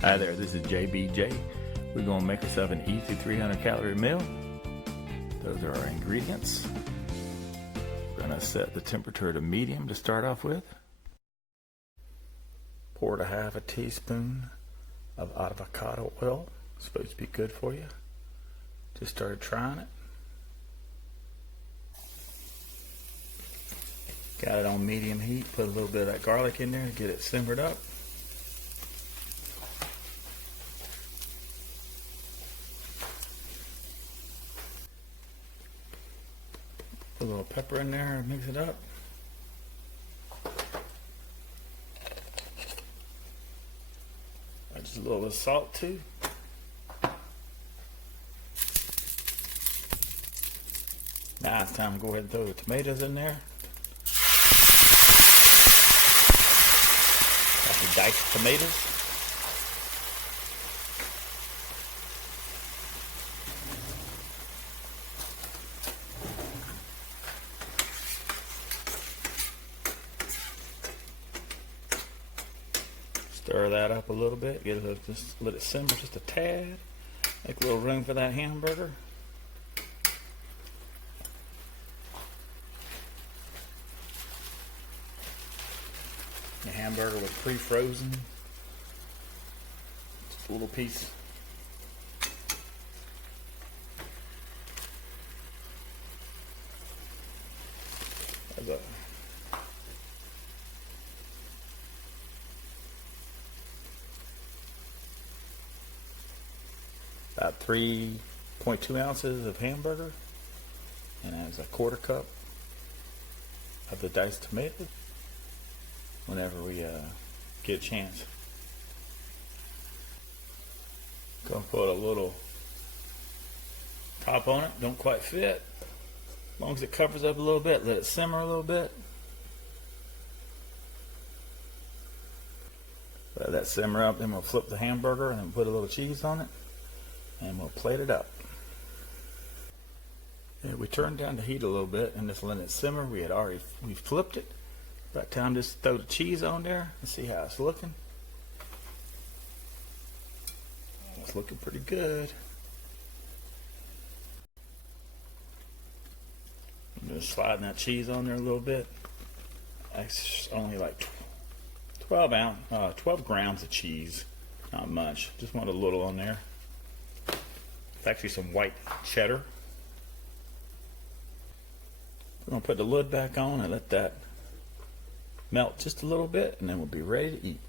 Hi there, this is JBJ. We're going to make ourselves an easy 300 calorie meal. Those are our ingredients. We're going to set the temperature to medium to start off with. Poured a half a teaspoon of avocado oil. It's supposed to be good for you. Just started trying it. Got it on medium heat. Put a little bit of that garlic in there to get it simmered up. Put a little pepper in there and mix it up. Just a little bit of salt too. Now it's time to go ahead and throw the tomatoes in there. Got the diced tomatoes. Stir that up a little bit, just let it simmer just a tad. Make a little room for that hamburger. The hamburger was pre-frozen. Just a little piece. About 3.2 ounces of hamburger, and as a quarter cup of the diced tomatoes whenever we get a chance. Gonna put a little top on it, don't quite fit. As long as it covers up a little bit, let it simmer a little bit. Let that simmer up, then we'll flip the hamburger and put a little cheese on it. And we'll plate it up. And we turned down the heat a little bit and just let it simmer. We flipped it. About time to just throw the cheese on there and see how it's looking. It's looking pretty good. I'm just sliding that cheese on there a little bit. It's only like 12 grams of cheese. Not much. Just want a little on there. It's actually some white cheddar. We're going to put the lid back on and let that melt just a little bit, and then we'll be ready to eat.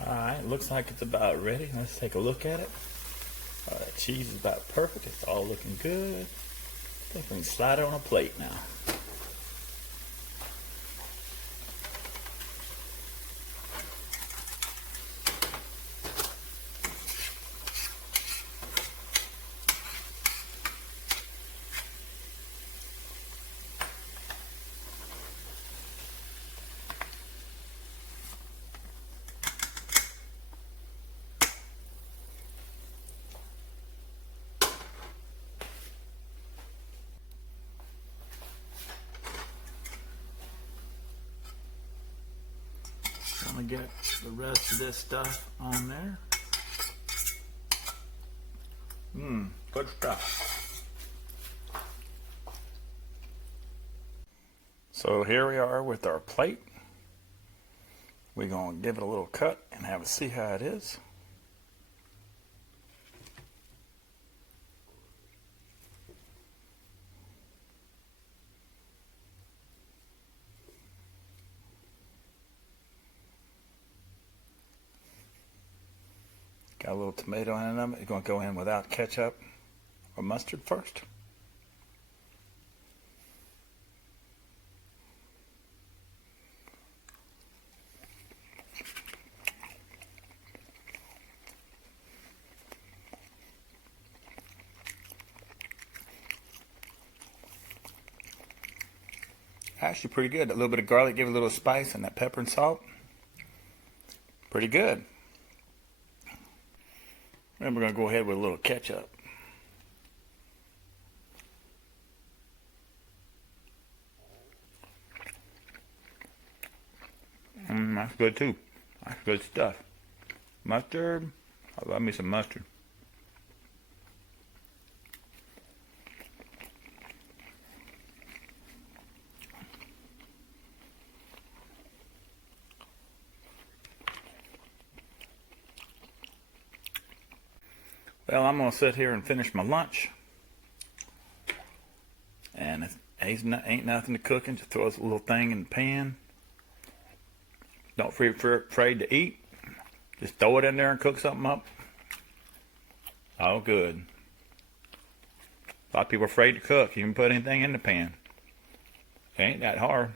Alright, looks like it's about ready. Let's take a look at it. That cheese is about perfect. It's all looking good. I think we can slide it on a plate now. I'm gonna get the rest of this stuff on there. Good stuff. So here we are with our plate. We're gonna give it a little cut and have a see how it is. Got a little tomato in them. You're going to go in without ketchup or mustard first. Actually pretty good. A little bit of garlic, give it a little spice, and that pepper and salt. Pretty good. Then we're going to go ahead with a little ketchup. That's good too. That's good stuff. Mustard. I love me some mustard. Well, I'm going to sit here and finish my lunch. And it ain't nothing to cooking. Just throw this little thing in the pan. Don't be afraid to eat. Just throw it in there and cook something up. All good. A lot of people are afraid to cook. You can put anything in the pan. It ain't that hard.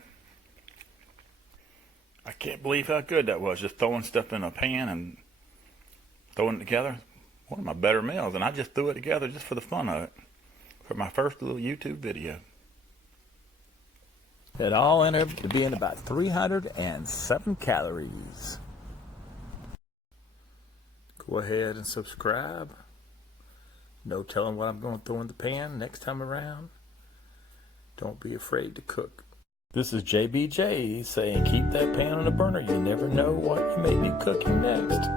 I can't believe how good that was. Just throwing stuff in a pan and throwing it together. One of my better meals. And I just threw it together just for the fun of it. For my first little YouTube video. It all ended up to being about 307 calories. Go ahead and subscribe. No telling what I'm going to throw in the pan next time around. Don't be afraid to cook. This is JBJ saying keep that pan on the burner. You never know what you may be cooking next.